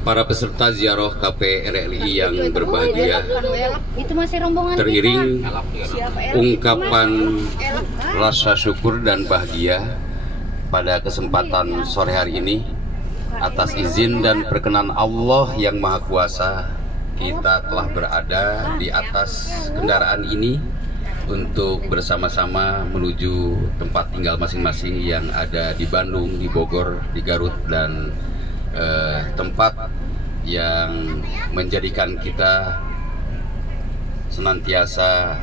para peserta ziarah KPRRI yang berbahagia, teriring ungkapan rasa syukur dan bahagia pada kesempatan sore hari ini, atas izin dan perkenan Allah yang Maha Kuasa, kita telah berada di atas kendaraan ini untuk bersama-sama menuju tempat tinggal masing-masing yang ada di Bandung, di Bogor, di Garut, dan tempat yang menjadikan kita senantiasa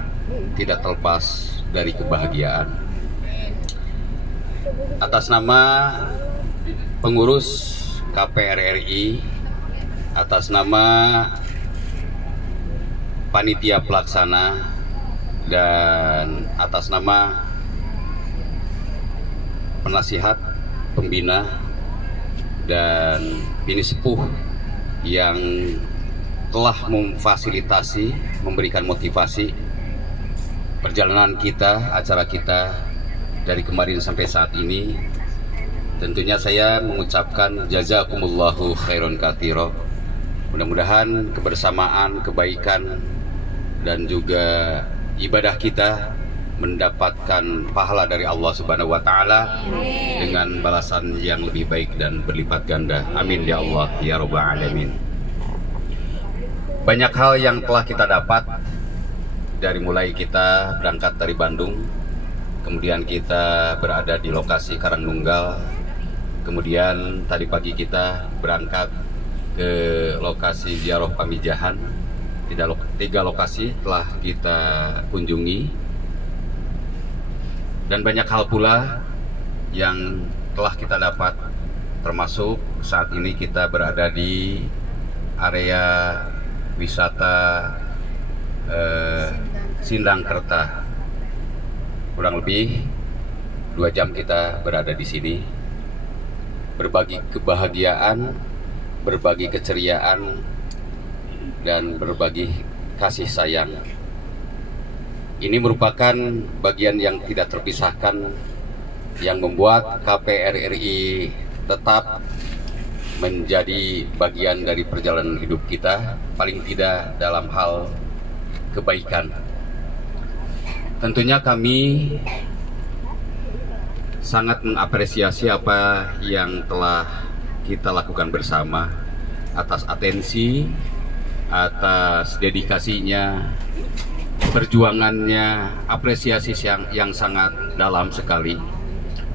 tidak terlepas dari kebahagiaan. Atas nama pengurus KPRRI, atas nama panitia pelaksana, dan atas nama penasihat, pembina, dan bini sepuh yang telah memfasilitasi, memberikan motivasi perjalanan kita, acara kita dari kemarin sampai saat ini. Tentunya saya mengucapkan jazakumullahu khairan katsira. Mudah-mudahan kebersamaan, kebaikan, dan juga ibadah kita mendapatkan pahala dari Allah Subhanahu wa Ta'ala dengan balasan yang lebih baik dan berlipat ganda. Amin ya Allah ya Rabbal Alamin. Banyak hal yang telah kita dapat dari mulai kita berangkat dari Bandung, kemudian kita berada di lokasi Karangnunggal, kemudian tadi pagi kita berangkat ke lokasi ziarah Pamijahan. Tiga lokasi telah kita kunjungi, dan banyak hal pula yang telah kita dapat, termasuk saat ini kita berada di area wisata Sindangkerta. Kurang lebih 2 jam kita berada di sini, berbagi kebahagiaan, berbagi keceriaan, dan berbagi kasih sayang. Ini merupakan bagian yang tidak terpisahkan yang membuat KPRRI tetap menjadi bagian dari perjalanan hidup kita, paling tidak dalam hal kebaikan. Tentunya kami sangat mengapresiasi apa yang telah kita lakukan bersama, atas atensi, atas dedikasinya, perjuangannya, apresiasi yang sangat dalam sekali,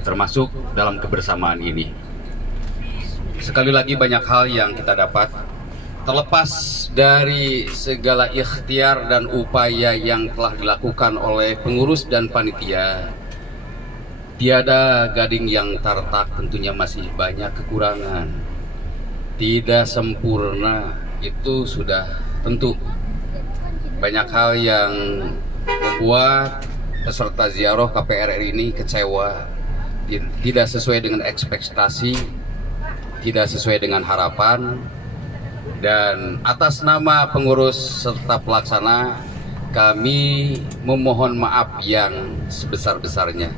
termasuk dalam kebersamaan ini. Sekali lagi banyak hal yang kita dapat, terlepas dari segala ikhtiar dan upaya yang telah dilakukan oleh pengurus dan panitia. Tiada gading yang tartak, tentunya masih banyak kekurangan, tidak sempurna, itu sudah tentu. Banyak hal yang membuat peserta ziarah KPRRI ini kecewa, tidak sesuai dengan ekspektasi, tidak sesuai dengan harapan. Dan atas nama pengurus serta pelaksana, kami memohon maaf yang sebesar-besarnya.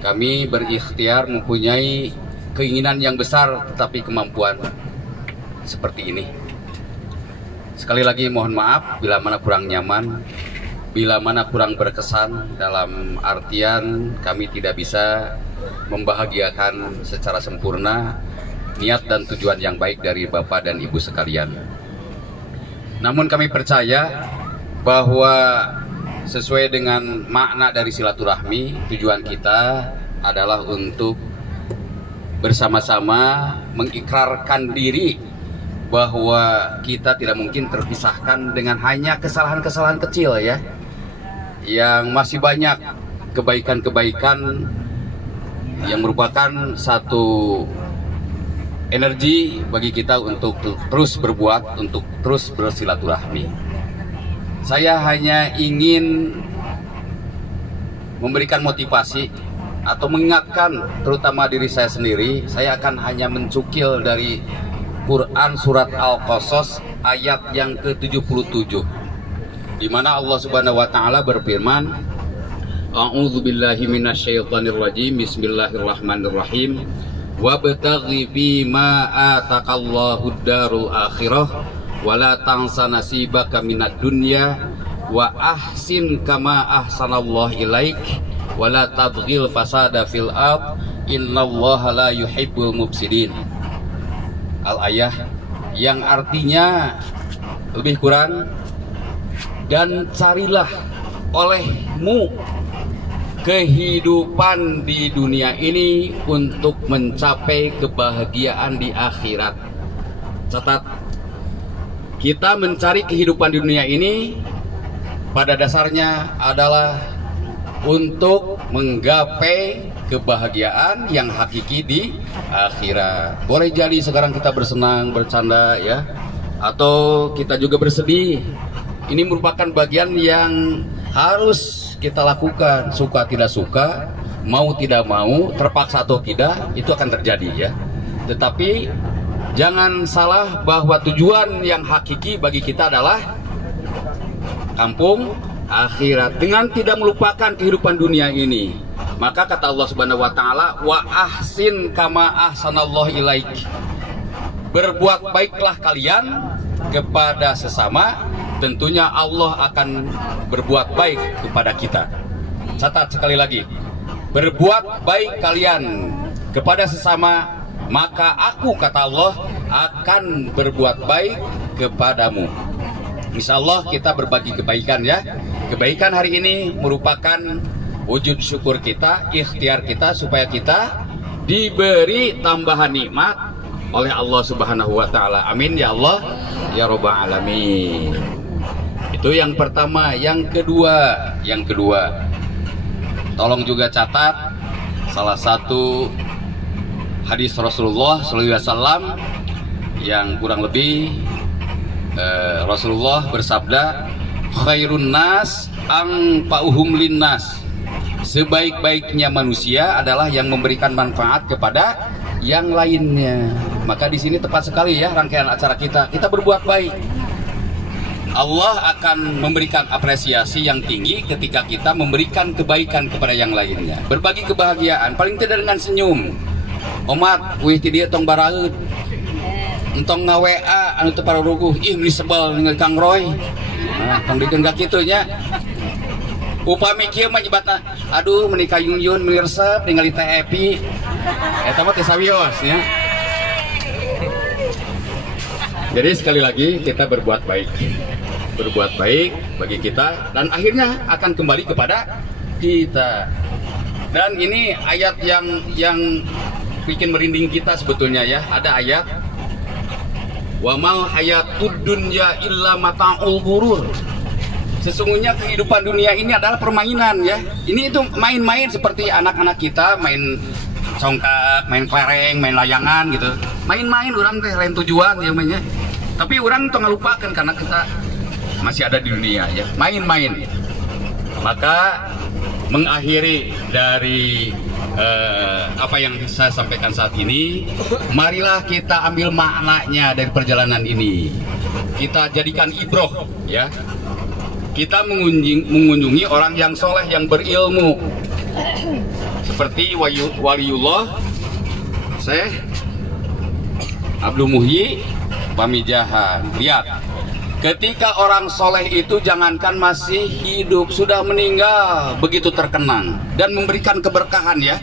Kami berikhtiar, mempunyai keinginan yang besar, tetapi kemampuan seperti ini. Sekali lagi mohon maaf bila mana kurang nyaman, bila mana kurang berkesan, dalam artian kami tidak bisa membahagiakan secara sempurna niat dan tujuan yang baik dari Bapak dan Ibu sekalian. Namun kami percaya bahwa sesuai dengan makna dari silaturahmi, tujuan kita adalah untuk bersama-sama mengikrarkan diri bahwa kita tidak mungkin terpisahkan dengan hanya kesalahan-kesalahan kecil ya, yang masih banyak kebaikan-kebaikan yang merupakan satu energi bagi kita untuk terus berbuat, untuk terus bersilaturahmi. Saya hanya ingin memberikan motivasi atau mengingatkan terutama diri saya sendiri. Saya akan hanya mencukil dari Quran surat Al-Qasas ayat yang ke-77, di mana Allah Subhanahu wa Ta'ala berfirman, A'udzubillahi minasyaitonirrajim, Bismillahirrahmanirrahim. wabtaghi bima ataqallahu darul akhirah wala tansa nasibaka minad dunya wa ahsin kama ahsanallahu ilaik wala tabghil fasada fil ard innallaha la yuhibbul mufsidin. Al-ayah yang artinya lebih kurang, dan carilah olehmu kehidupan di dunia ini untuk mencapai kebahagiaan di akhirat. Catat, kita mencari kehidupan di dunia ini pada dasarnya adalah untuk menggapai kebahagiaan yang hakiki di akhirat. Boleh jadi sekarang kita bersenang, bercanda ya, atau kita juga bersedih. Ini merupakan bagian yang harus kita lakukan, suka tidak suka, mau tidak mau, terpaksa atau tidak, itu akan terjadi ya. Tetapi jangan salah bahwa tujuan yang hakiki bagi kita adalah kampung akhirat, dengan tidak melupakan kehidupan dunia ini. Maka kata Allah Subhanahu wa taala, wa ahsin kama ahsanallahu ilaik. Berbuat baiklah kalian kepada sesama, tentunya Allah akan berbuat baik kepada kita. Catat sekali lagi, berbuat baik kalian kepada sesama, maka aku, kata Allah, akan berbuat baik kepadamu. Insya Allah kita berbagi kebaikan ya. Kebaikan hari ini merupakan wujud syukur kita, ikhtiar kita supaya kita diberi tambahan nikmat oleh Allah Subhanahu wa taala. Amin ya Allah ya rabbal alamin. Itu yang pertama. Yang kedua, tolong juga catat salah satu hadis Rasulullah sallallahu alaihi wasallam yang kurang lebih Rasulullah bersabda, khairun nas anfa'uhum linnas. Sebaik-baiknya manusia adalah yang memberikan manfaat kepada yang lainnya. Maka di sini tepat sekali ya rangkaian acara kita. Kita berbuat baik. Allah akan memberikan apresiasi yang tinggi ketika kita memberikan kebaikan kepada yang lainnya. Berbagi kebahagiaan, paling tidak dengan senyum. Omat, wih ti dieu tong baraeud. Entong nga-WA anu teu pararuguh, ih meuli sebel ningali Kang Roy. Nah, tong dikeun ka kitu nya. Upami kieu mah nyebatna, aduh meuni ka Yun meuli resep ningali Teh Epi. Eta mah teh sawios nya. Jadi sekali lagi kita berbuat baik. Berbuat baik bagi kita dan akhirnya akan kembali kepada kita. Dan ini ayat yang bikin merinding kita sebetulnya ya. Ada ayat, wa mal hayatud dunya illa mata'ul ghurur. Sesungguhnya kehidupan dunia ini adalah permainan ya. Ini itu main-main seperti anak-anak kita main congkak, main kelereng, main layangan gitu. Main-main orang teh lain tujuan ya mainnya. Tapi orang tuh ngelupakan karena kita masih ada di dunia ya. Main-main. Maka mengakhiri dari apa yang saya sampaikan saat ini, marilah kita ambil maknanya dari perjalanan ini. Kita jadikan ibroh ya. Kita mengunjungi orang yang soleh, yang berilmu, seperti waliullah Syekh Abdul Muhyi Pamijahan. Lihat, ketika orang soleh itu jangankan masih hidup, sudah meninggal begitu terkenang dan memberikan keberkahan ya.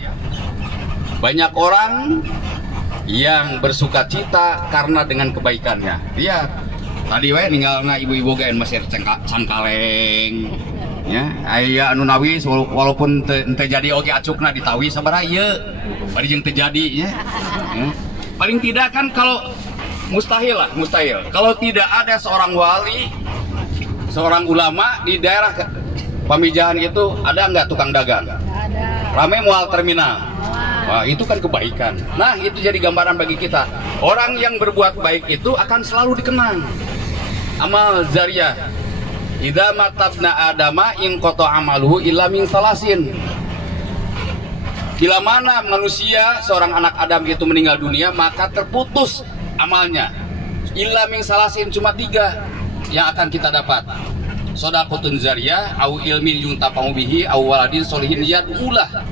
Banyak orang yang bersuka cita karena dengan kebaikannya. Lihat, tadi we ninggalna ibu-ibu gaen masih cangkaleng. Ya, aya anu nawis walaupun teu jadi oge acukna ditawi sabaraha ieu. Bari jeung teu jadi nya. Ya. Paling tidak kan kalau mustahil. Kalau tidak ada seorang wali, seorang ulama di daerah Pamijahan itu, ada nggak tukang dagang? Ada. Rame mual terminal. Wah, itu kan kebaikan. Nah, itu jadi gambaran bagi kita. Orang yang berbuat baik itu akan selalu dikenang. Amal zariyah. Idza matabna adama in qata amaluhu illa min salasin. Bila mana manusia, seorang anak Adam itu meninggal dunia, maka terputus amalnya. Illa min salasin, cuma 3 yang akan kita dapat. Shadaqatun zariyah, au ilmin yuntafa'u bihi, au waladin sholihin yad'ulah.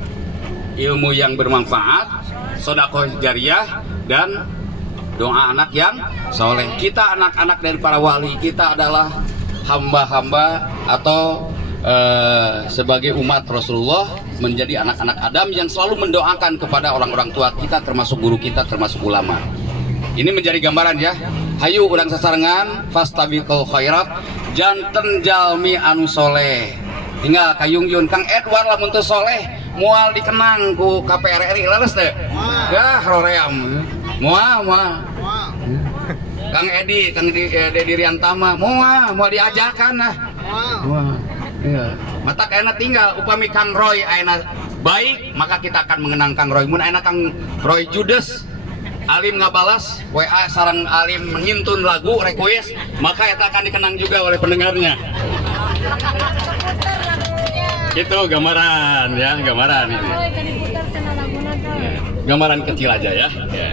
Ilmu yang bermanfaat, sedekah jariyah dan doa anak yang soleh. Kita anak-anak dari para wali, kita adalah hamba-hamba atau sebagai umat Rasulullah menjadi anak-anak Adam yang selalu mendoakan kepada orang-orang tua kita, termasuk guru kita, termasuk ulama. Ini menjadi gambaran ya. Hayu urang sasarengan fastabiqul khairat, janten jalmi anu soleh. Tinggal kayungyun Kang Edward lamun teu soleh moal dikenang ku KPR RI leres teh. Dah roream. Moal. Kang Dedi Riantama moal diajakan nah. Moal. Iya. Mata kayaknya tinggal upami Kang Roy ayeuna baik, maka kita akan mengenang Kang Roy. Mun ayeuna Kang Roy judes, Alim ngabalas WA sareng Alim ngintun lagu request, maka eta akan dikenang juga oleh pendengarnya. Gitu gambaran ya, gambaran ini. Ya, gambaran kecil aja ya. Ya.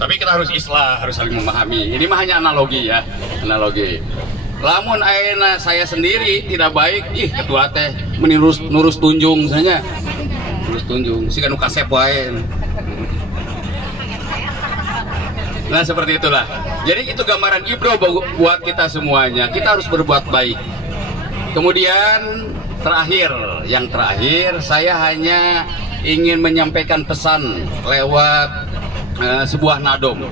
Tapi kita harus islah, harus saling memahami. Ini mah hanya analogi ya, analogi. Lamun ayeuna saya sendiri tidak baik, ketua teh menurus tunjung saja. Nurus tunjung, si kanu kasep wae. Nah, seperti itulah. Jadi itu gambaran ibro buat kita semuanya. Kita harus berbuat baik. Kemudian yang terakhir saya hanya ingin menyampaikan pesan lewat sebuah nadom.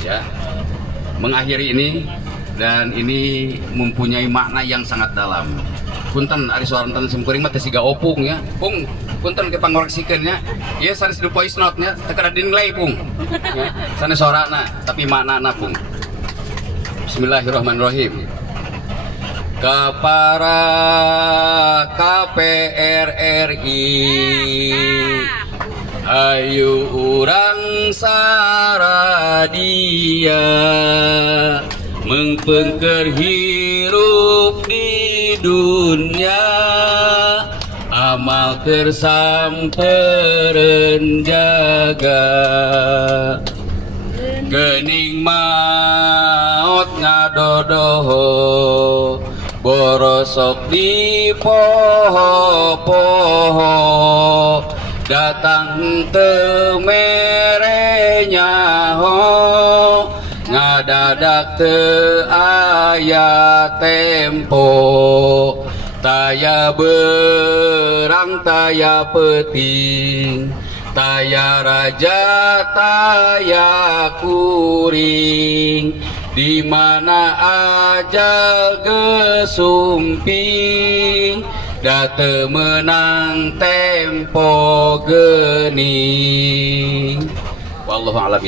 Ya. Mengakhiri ini, dan ini mempunyai makna yang sangat dalam. Punten ari soranten simkuring mah teh siga opung ya. Pung, punten ke pangoreksikeun nya. Ieu sanes the voice note nya teu kada dinilai pung. Ya, sanes sorana tapi maknana pung. Bismillahirrahmanirrahim. Para KPR RI, ayu urang saradia mengpengker hirup di dunia, amal kersamperen jaga, gening maot ngadodoho, borosok di poho-poho, datang temerenya ho, ngadadak teu aya tempo, taya berang taya peting, taya raja taya kuring, di mana aja gesumping, date menang tempo gening. Wallahu a'lam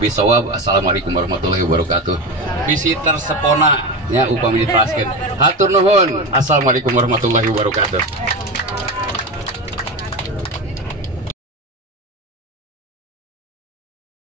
bishawab. Assalamualaikum warahmatullahi wabarakatuh. Bisi tersepona nya upami diteraskeun. Hatur nuhun. Assalamualaikum warahmatullahi wabarakatuh.